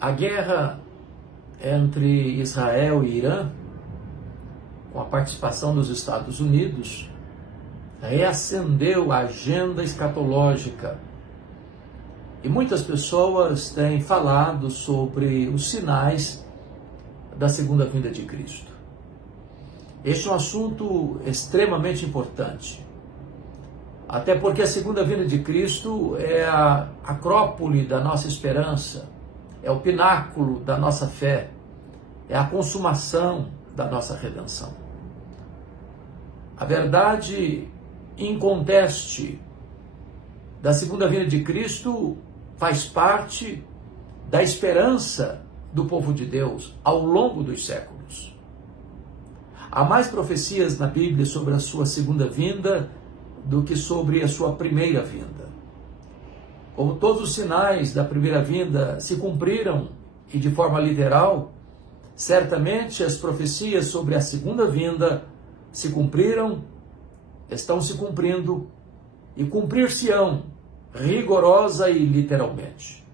A guerra entre Israel e Irã, com a participação dos Estados Unidos, reacendeu a agenda escatológica. E muitas pessoas têm falado sobre os sinais da segunda vinda de Cristo. Este é um assunto extremamente importante. Até porque a segunda vinda de Cristo é a acrópole da nossa esperança, é o pináculo da nossa fé, é a consumação da nossa redenção. A verdade inconteste da segunda vinda de Cristo faz parte da esperança do povo de Deus ao longo dos séculos. Há mais profecias na Bíblia sobre a sua segunda vinda do que sobre a sua primeira vinda. Como todos os sinais da primeira vinda se cumpriram e de forma literal, certamente as profecias sobre a segunda vinda se cumpriram, estão se cumprindo e cumprir-se-ão rigorosa e literalmente.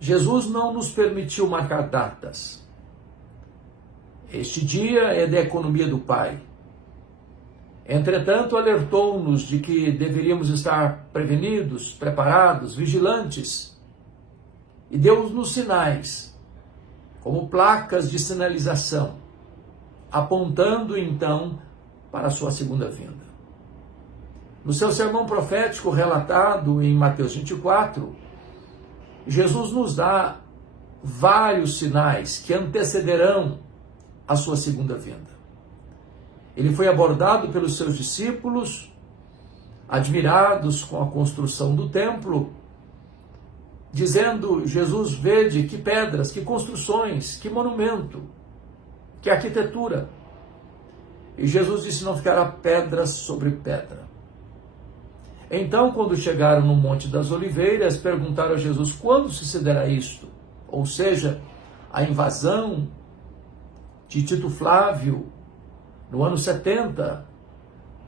Jesus não nos permitiu marcar datas. Este dia é da economia do Pai. Entretanto, alertou-nos de que deveríamos estar prevenidos, preparados, vigilantes, e deu-nos sinais, como placas de sinalização, apontando então para a sua segunda vinda. No seu sermão profético relatado em Mateus 24, Jesus nos dá vários sinais que antecederão a sua segunda vinda. Ele foi abordado pelos seus discípulos, admirados com a construção do templo, dizendo: Jesus, vede que pedras, que construções, que monumento, que arquitetura. E Jesus disse: não ficará pedra sobre pedra. Então, quando chegaram no Monte das Oliveiras, perguntaram a Jesus: quando sucederá isto? Ou seja, a invasão de Tito Flávio, no ano 70,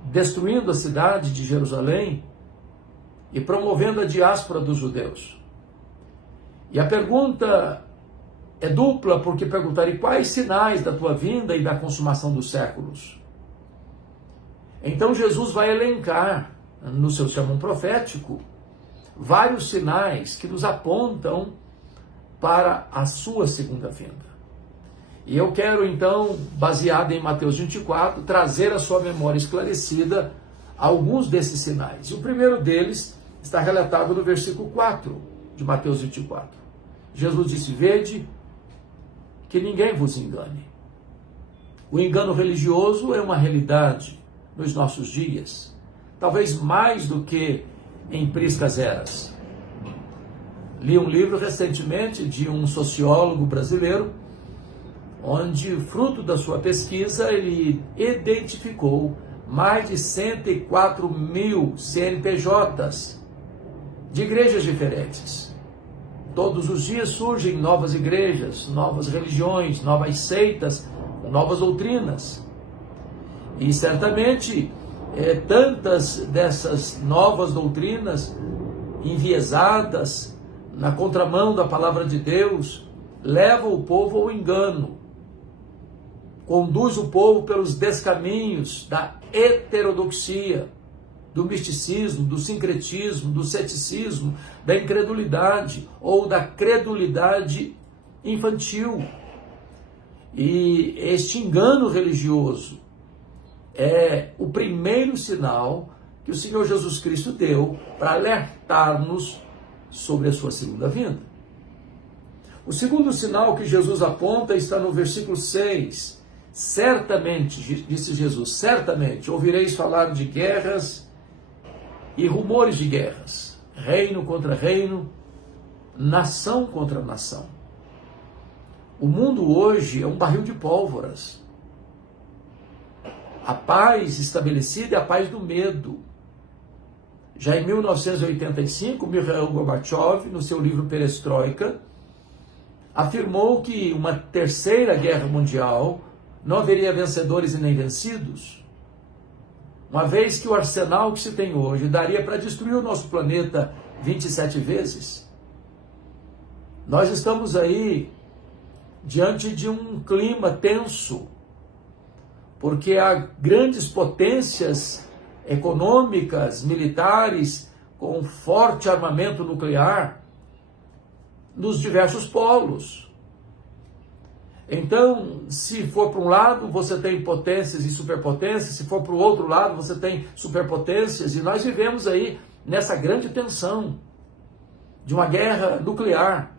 destruindo a cidade de Jerusalém e promovendo a diáspora dos judeus. E a pergunta é dupla, porque perguntaram: e quais sinais da tua vinda e da consumação dos séculos? Então Jesus vai elencar, no seu sermão profético, vários sinais que nos apontam para a sua segunda vinda. E eu quero então, baseado em Mateus 24, trazer à sua memória esclarecida alguns desses sinais. E o primeiro deles está relatado no versículo 4 de Mateus 24. Jesus disse: vede que ninguém vos engane. O engano religioso é uma realidade nos nossos dias, talvez mais do que em priscas eras. Li um livro recentemente de um sociólogo brasileiro, onde, fruto da sua pesquisa, ele identificou mais de 104 mil CNPJs de igrejas diferentes. Todos os dias surgem novas igrejas, novas religiões, novas seitas, novas doutrinas. E certamente tantas dessas novas doutrinas enviesadas na contramão da palavra de Deus levam o povo ao engano, conduz o povo pelos descaminhos da heterodoxia, do misticismo, do sincretismo, do ceticismo, da incredulidade ou da credulidade infantil. E este engano religioso é o primeiro sinal que o Senhor Jesus Cristo deu para alertar-nos sobre a sua segunda vinda. O segundo sinal que Jesus aponta está no versículo 6. Certamente, disse Jesus, certamente ouvireis falar de guerras e rumores de guerras, reino contra reino, nação contra nação. O mundo hoje é um barril de pólvoras. A paz estabelecida é a paz do medo. Já em 1985, Mikhail Gorbachev, no seu livro Perestroika, afirmou que uma terceira guerra mundial não haveria vencedores e nem vencidos, uma vez que o arsenal que se tem hoje daria para destruir o nosso planeta 27 vezes. Nós estamos aí diante de um clima tenso, porque há grandes potências econômicas, militares, com forte armamento nuclear nos diversos polos. Então, se for para um lado, você tem potências e superpotências, se for para o outro lado, você tem superpotências, e nós vivemos aí nessa grande tensão de uma guerra nuclear,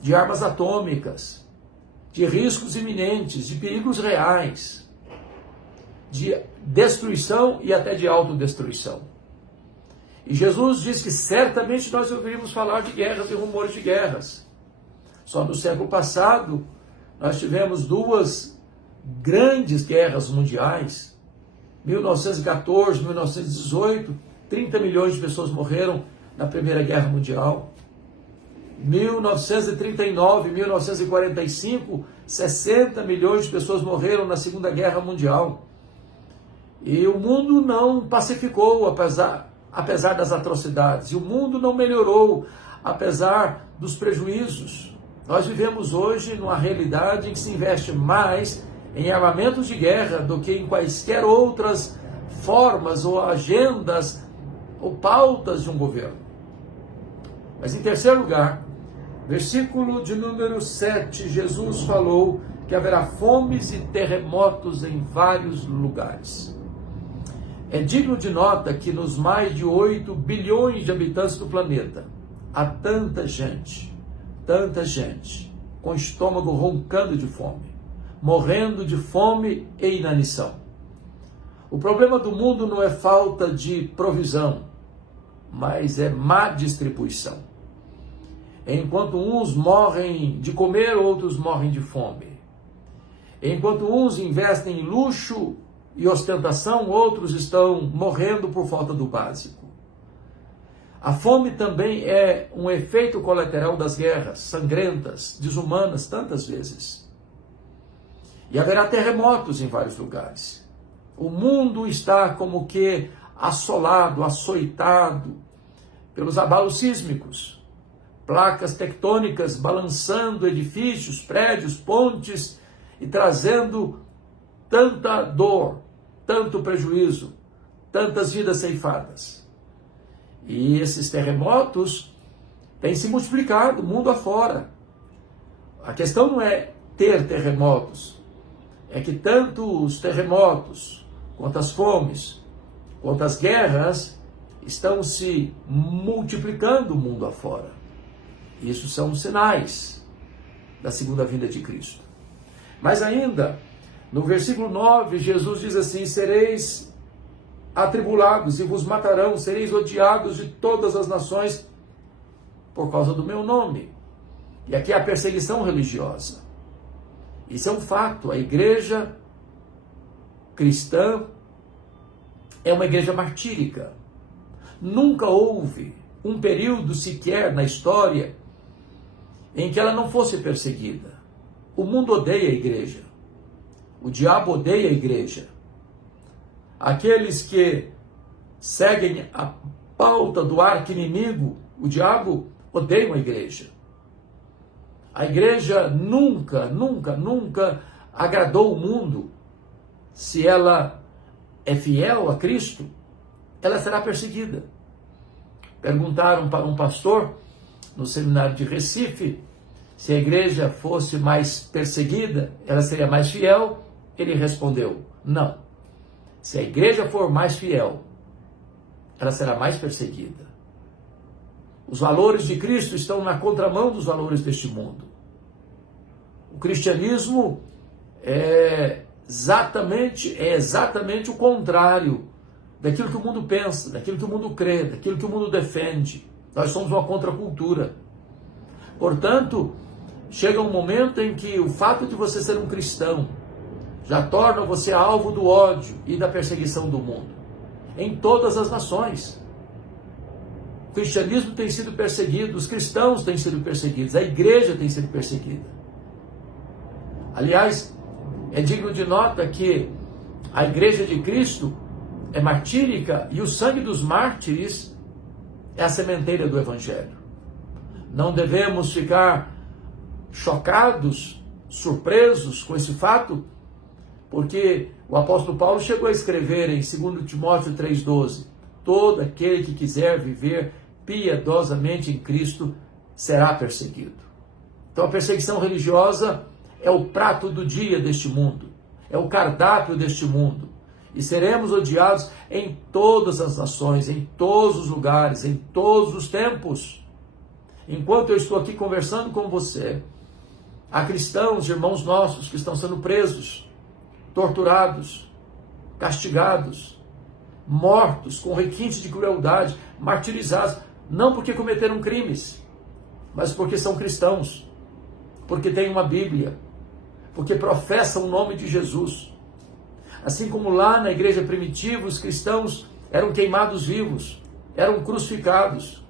de armas atômicas, de riscos iminentes, de perigos reais, de destruição e até de autodestruição. E Jesus diz que certamente nós ouviríamos falar de guerras e rumores de guerras. Só no século passado, nós tivemos 2 grandes guerras mundiais, 1914, 1918, 30 milhões de pessoas morreram na Primeira Guerra Mundial. 1939, 1945, 60 milhões de pessoas morreram na Segunda Guerra Mundial. E o mundo não pacificou, apesar das atrocidades. E o mundo não melhorou, apesar dos prejuízos. Nós vivemos hoje numa realidade em que se investe mais em armamentos de guerra do que em quaisquer outras formas ou agendas ou pautas de um governo. Mas em terceiro lugar, versículo de número 7, Jesus falou que haverá fomes e terremotos em vários lugares. É digno de nota que nos mais de 8 bilhões de habitantes do planeta, há tanta gente, com o estômago roncando de fome, morrendo de fome e inanição. O problema do mundo não é falta de provisão, mas é má distribuição. Enquanto uns morrem de comer, outros morrem de fome. Enquanto uns investem em luxo e ostentação, outros estão morrendo por falta do básico. A fome também é um efeito colateral das guerras sangrentas, desumanas tantas vezes. E haverá terremotos em vários lugares. O mundo está como que assolado, açoitado pelos abalos sísmicos. Placas tectônicas balançando edifícios, prédios, pontes e trazendo tanta dor, tanto prejuízo, tantas vidas ceifadas. E esses terremotos têm se multiplicado mundo afora. A questão não é ter terremotos, é que tanto os terremotos, quanto as fomes, quanto as guerras, estão se multiplicando mundo afora. Isso são sinais da segunda vinda de Cristo. Mas ainda, no versículo 9, Jesus diz assim: sereis atribulados e vos matarão, sereis odiados de todas as nações por causa do meu nome. E aqui há a perseguição religiosa. Isso é um fato. A igreja cristã é uma igreja martírica. Nunca houve um período sequer na história em que ela não fosse perseguida. O mundo odeia a igreja. O diabo odeia a igreja. Aqueles que seguem a pauta do arqui-inimigo, o diabo, odeiam a igreja. A igreja nunca agradou o mundo. Se ela é fiel a Cristo, ela será perseguida. Perguntaram para um pastor no seminário de Recife se a igreja fosse mais perseguida, ela seria mais fiel. Ele respondeu: não. Se a igreja for mais fiel, ela será mais perseguida. Os valores de Cristo estão na contramão dos valores deste mundo. O cristianismo é exatamente o contrário daquilo que o mundo pensa, daquilo que o mundo crê, daquilo que o mundo defende. Nós somos uma contracultura. Portanto, chega um momento em que o fato de você ser um cristão já torna você alvo do ódio e da perseguição do mundo, em todas as nações. O cristianismo tem sido perseguido, os cristãos têm sido perseguidos, a igreja tem sido perseguida. Aliás, é digno de nota que a igreja de Cristo é martírica e o sangue dos mártires é a sementeira do evangelho. Não devemos ficar chocados, surpresos com esse fato, porque o apóstolo Paulo chegou a escrever em 2 Timóteo 3,12: todo aquele que quiser viver piedosamente em Cristo será perseguido. Então a perseguição religiosa é o prato do dia deste mundo, é o cardápio deste mundo, e seremos odiados em todas as nações, em todos os lugares, em todos os tempos. Enquanto eu estou aqui conversando com você, há cristãos, irmãos nossos, que estão sendo presos, torturados, castigados, mortos com requintes de crueldade, martirizados, não porque cometeram crimes, mas porque são cristãos, porque têm uma Bíblia, porque professam o nome de Jesus. Assim como lá na igreja primitiva, os cristãos eram queimados vivos, eram crucificados,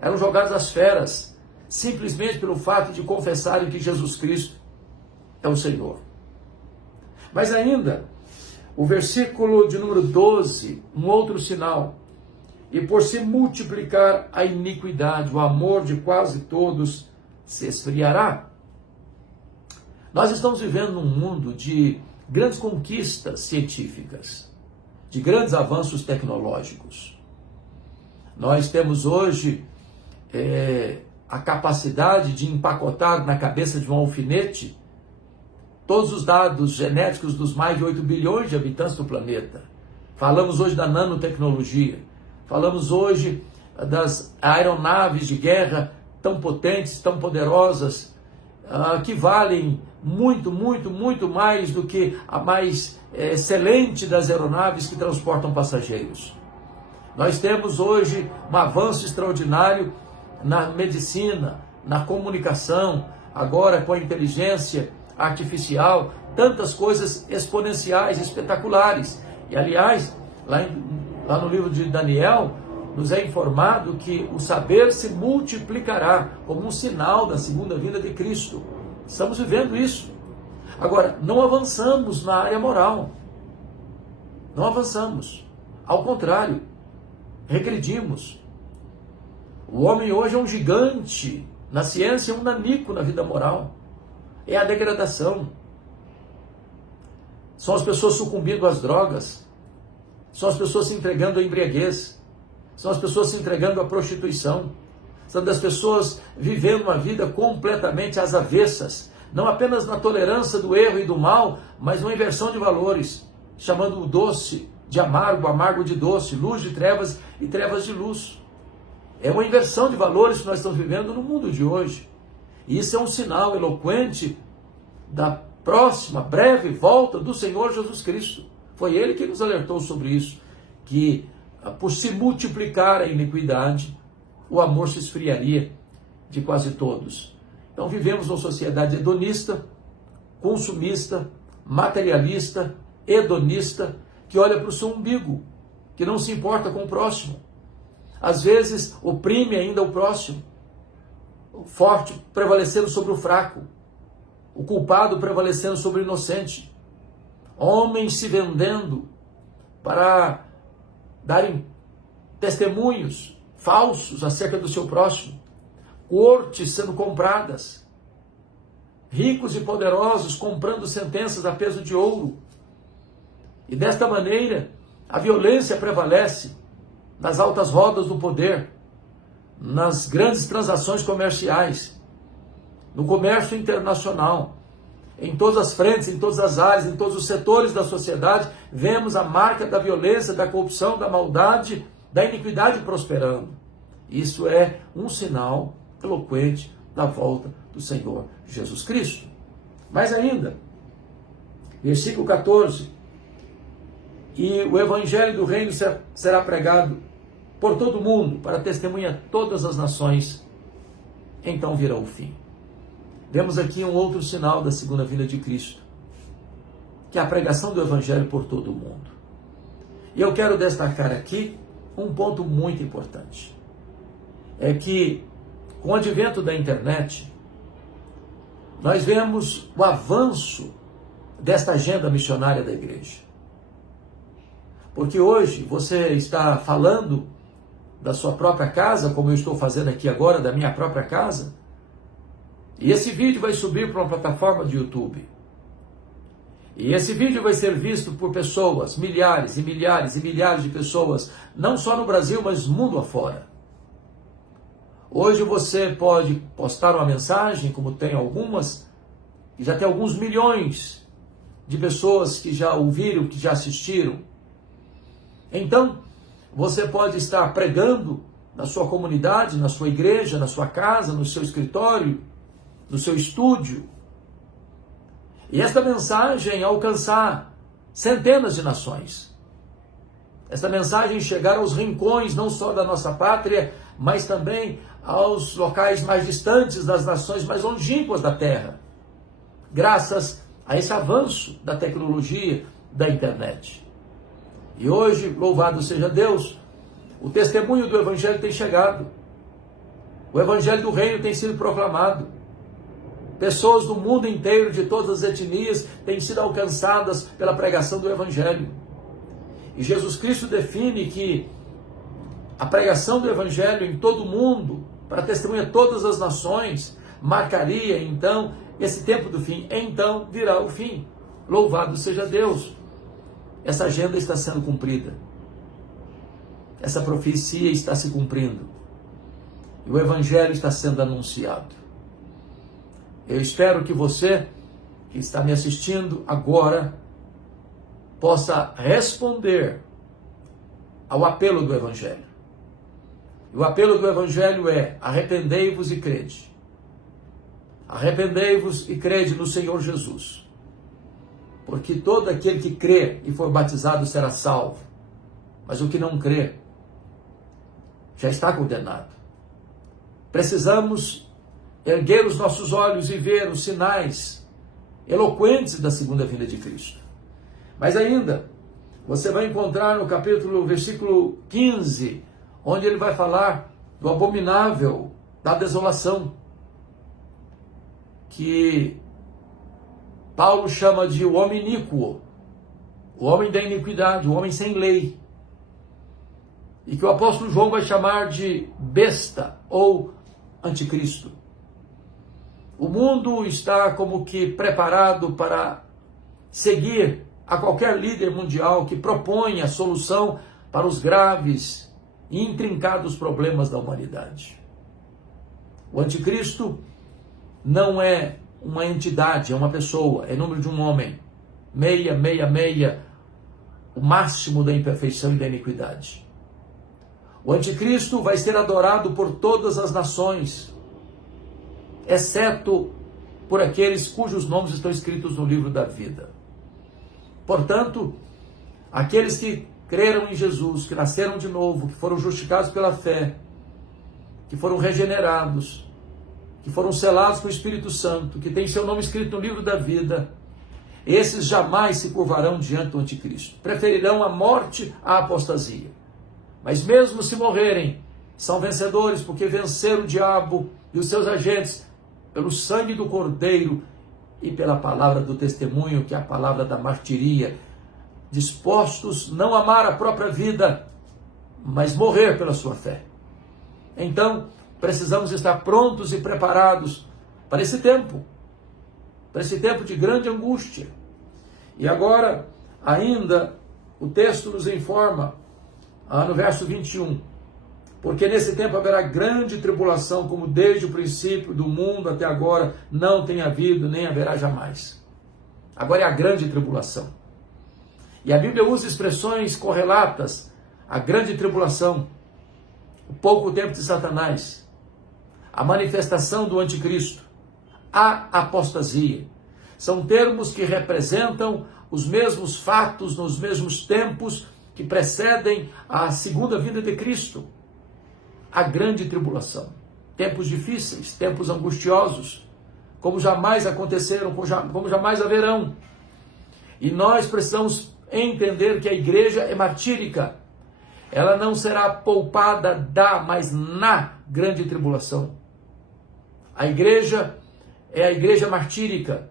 eram jogados às feras, simplesmente pelo fato de confessarem que Jesus Cristo é o Senhor. Mas ainda, o versículo de número 12, um outro sinal: e por se multiplicar a iniquidade, o amor de quase todos se esfriará. Nós estamos vivendo num mundo de grandes conquistas científicas, de grandes avanços tecnológicos. Nós temos hoje a capacidade de empacotar na cabeça de um alfinete todos os dados genéticos dos mais de 8 bilhões de habitantes do planeta. Falamos hoje da nanotecnologia, falamos hoje das aeronaves de guerra tão potentes, tão poderosas, que valem muito, muito, muito mais do que a mais excelente das aeronaves que transportam passageiros. Nós temos hoje um avanço extraordinário na medicina, na comunicação, agora com a inteligência artificial, tantas coisas exponenciais, espetaculares. E aliás, lá no livro de Daniel, nos é informado que o saber se multiplicará como um sinal da segunda vinda de Cristo. Estamos vivendo isso. Agora, não avançamos na área moral. Não avançamos. Ao contrário, regredimos. O homem hoje é um gigante na ciência, um nanico na vida moral. É a degradação. São as pessoas sucumbindo às drogas. São as pessoas se entregando à embriaguez. São as pessoas se entregando à prostituição. São as pessoas vivendo uma vida completamente às avessas. Não apenas na tolerância do erro e do mal, mas uma inversão de valores, chamando o doce de amargo, amargo de doce, luz de trevas e trevas de luz. É uma inversão de valores que nós estamos vivendo no mundo de hoje. E isso é um sinal eloquente da próxima, breve volta do Senhor Jesus Cristo. Foi Ele que nos alertou sobre isso, que por se multiplicar a iniquidade, o amor se esfriaria de quase todos. Então vivemos uma sociedade hedonista, consumista, materialista, hedonista, que olha para o seu umbigo, que não se importa com o próximo. Às vezes oprime ainda o próximo, o forte prevalecendo sobre o fraco, o culpado prevalecendo sobre o inocente, homens se vendendo para darem testemunhos falsos acerca do seu próximo, cortes sendo compradas, ricos e poderosos comprando sentenças a peso de ouro. E desta maneira, a violência prevalece nas altas rodas do poder, nas grandes transações comerciais, no comércio internacional, em todas as frentes, em todas as áreas, em todos os setores da sociedade, vemos a marca da violência, da corrupção, da maldade, da iniquidade prosperando. Isso é um sinal eloquente da volta do Senhor Jesus Cristo. Mais ainda, versículo 14, e o evangelho do reino será pregado por todo o mundo, para testemunhar todas as nações, então virá o fim. Vemos aqui um outro sinal da segunda vinda de Cristo, que é a pregação do evangelho por todo o mundo. E eu quero destacar aqui um ponto muito importante. É que, com o advento da internet, nós vemos o avanço desta agenda missionária da igreja. Porque hoje você está falando da sua própria casa, como eu estou fazendo aqui agora, da minha própria casa. E esse vídeo vai subir para uma plataforma de YouTube. E esse vídeo vai ser visto por pessoas, milhares e milhares e milhares de pessoas, não só no Brasil, mas mundo afora. Hoje você pode postar uma mensagem, como tem algumas, e já tem alguns milhões de pessoas que já ouviram, que já assistiram. Então, você pode estar pregando na sua comunidade, na sua igreja, na sua casa, no seu escritório, no seu estúdio. E esta mensagem alcançar centenas de nações. Esta mensagem chegar aos rincões, não só da nossa pátria, mas também aos locais mais distantes das nações mais longínquas da Terra. Graças a esse avanço da tecnologia, da internet. E hoje, louvado seja Deus, o testemunho do Evangelho tem chegado. O Evangelho do Reino tem sido proclamado. Pessoas do mundo inteiro, de todas as etnias, têm sido alcançadas pela pregação do Evangelho. E Jesus Cristo define que a pregação do Evangelho em todo o mundo, para testemunhar todas as nações, marcaria então esse tempo do fim. Então virá o fim. Louvado seja Deus. Essa agenda está sendo cumprida. Essa profecia está se cumprindo. E o Evangelho está sendo anunciado. Eu espero que você, que está me assistindo agora, possa responder ao apelo do Evangelho. E o apelo do Evangelho é: arrependei-vos e crede. Arrependei-vos e crede no Senhor Jesus. Porque todo aquele que crê e for batizado será salvo. Mas o que não crê já está condenado. Precisamos erguer os nossos olhos e ver os sinais eloquentes da segunda vinda de Cristo. Mas ainda, você vai encontrar no versículo 15, onde ele vai falar do abominável, da desolação, que Paulo chama de o homem iníquo, o homem da iniquidade, o homem sem lei, e que o apóstolo João vai chamar de besta ou anticristo. O mundo está como que preparado para seguir a qualquer líder mundial que propõe a solução para os graves e intrincados problemas da humanidade. O anticristo não é uma entidade, é uma pessoa, é o número de um homem. 666, o máximo da imperfeição e da iniquidade. O anticristo vai ser adorado por todas as nações, exceto por aqueles cujos nomes estão escritos no livro da vida. Portanto, aqueles que creram em Jesus, que nasceram de novo, que foram justificados pela fé, que foram regenerados, que foram selados com o Espírito Santo, que têm seu nome escrito no livro da vida, esses jamais se curvarão diante do anticristo. Preferirão a morte à apostasia. Mas mesmo se morrerem, são vencedores, porque venceram o diabo e os seus agentes pelo sangue do Cordeiro e pela palavra do testemunho, que é a palavra da martiria, dispostos não a amar a própria vida, mas morrer pela sua fé. Então, precisamos estar prontos e preparados para esse tempo de grande angústia. E agora, ainda, o texto nos informa, no verso 21, porque nesse tempo haverá grande tribulação, como desde o princípio do mundo até agora não tem havido, nem haverá jamais. Agora é a grande tribulação. E a Bíblia usa expressões correlatas à grande tribulação, o pouco tempo de Satanás, a manifestação do anticristo, a apostasia. São termos que representam os mesmos fatos nos mesmos tempos que precedem a segunda vinda de Cristo. A grande tribulação. Tempos difíceis, tempos angustiosos, como jamais aconteceram, como jamais haverão. E nós precisamos entender que a igreja é martírica. Ela não será poupada mas na grande tribulação. A igreja é a igreja martírica.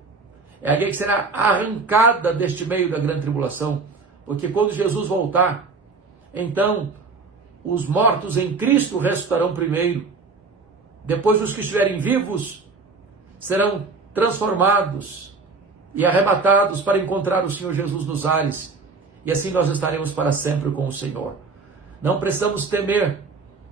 É a igreja que será arrancada deste meio da grande tribulação. Porque quando Jesus voltar, então os mortos em Cristo ressuscitarão primeiro. Depois os que estiverem vivos serão transformados e arrebatados para encontrar o Senhor Jesus nos ares. E assim nós estaremos para sempre com o Senhor. Não precisamos temer,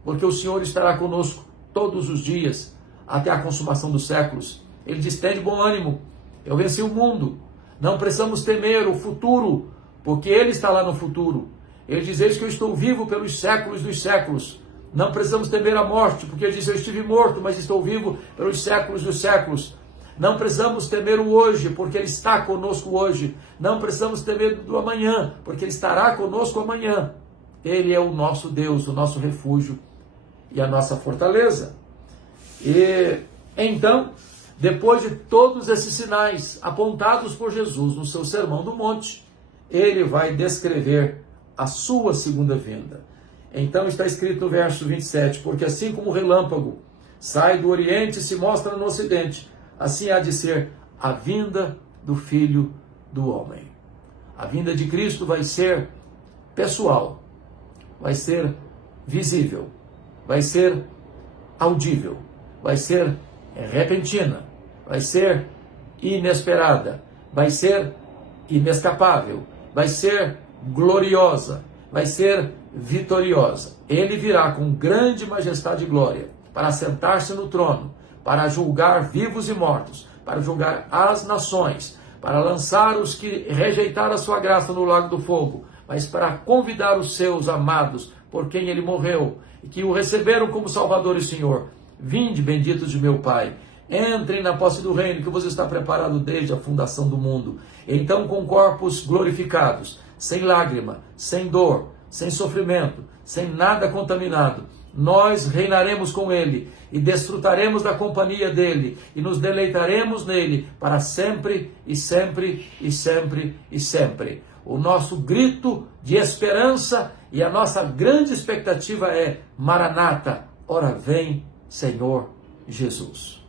porque o Senhor estará conosco todos os dias, até a consumação dos séculos. Ele diz: tende bom ânimo, eu venci o mundo. Não precisamos temer o futuro, porque Ele está lá no futuro. Ele diz: eis que eu estou vivo pelos séculos dos séculos. Não precisamos temer a morte, porque Ele diz: eu estive morto, mas estou vivo pelos séculos dos séculos. Não precisamos temer o hoje, porque Ele está conosco hoje. Não precisamos temer do amanhã, porque Ele estará conosco amanhã. Ele é o nosso Deus, o nosso refúgio e a nossa fortaleza. E então, depois de todos esses sinais apontados por Jesus no seu Sermão do Monte, Ele vai descrever a sua segunda vinda. Então está escrito no verso 27, porque assim como o relâmpago sai do Oriente e se mostra no Ocidente, assim há de ser a vinda do Filho do Homem. A vinda de Cristo vai ser pessoal, vai ser visível, vai ser audível, vai ser repentina, vai ser inesperada, vai ser inescapável, vai ser gloriosa, vai ser vitoriosa. Ele virá com grande majestade e glória para sentar-se no trono, para julgar vivos e mortos, para julgar as nações, para lançar os que rejeitaram a sua graça no lago do fogo, mas para convidar os seus amados, por quem ele morreu, e que o receberam como Salvador e Senhor. Vinde, benditos de meu Pai, entrem na posse do reino que vos está preparado desde a fundação do mundo. Então, com corpos glorificados, sem lágrima, sem dor, sem sofrimento, sem nada contaminado, nós reinaremos com Ele e desfrutaremos da companhia dEle e nos deleitaremos nele para sempre e sempre e sempre e sempre. O nosso grito de esperança e a nossa grande expectativa é: Maranata, ora vem, Senhor Jesus.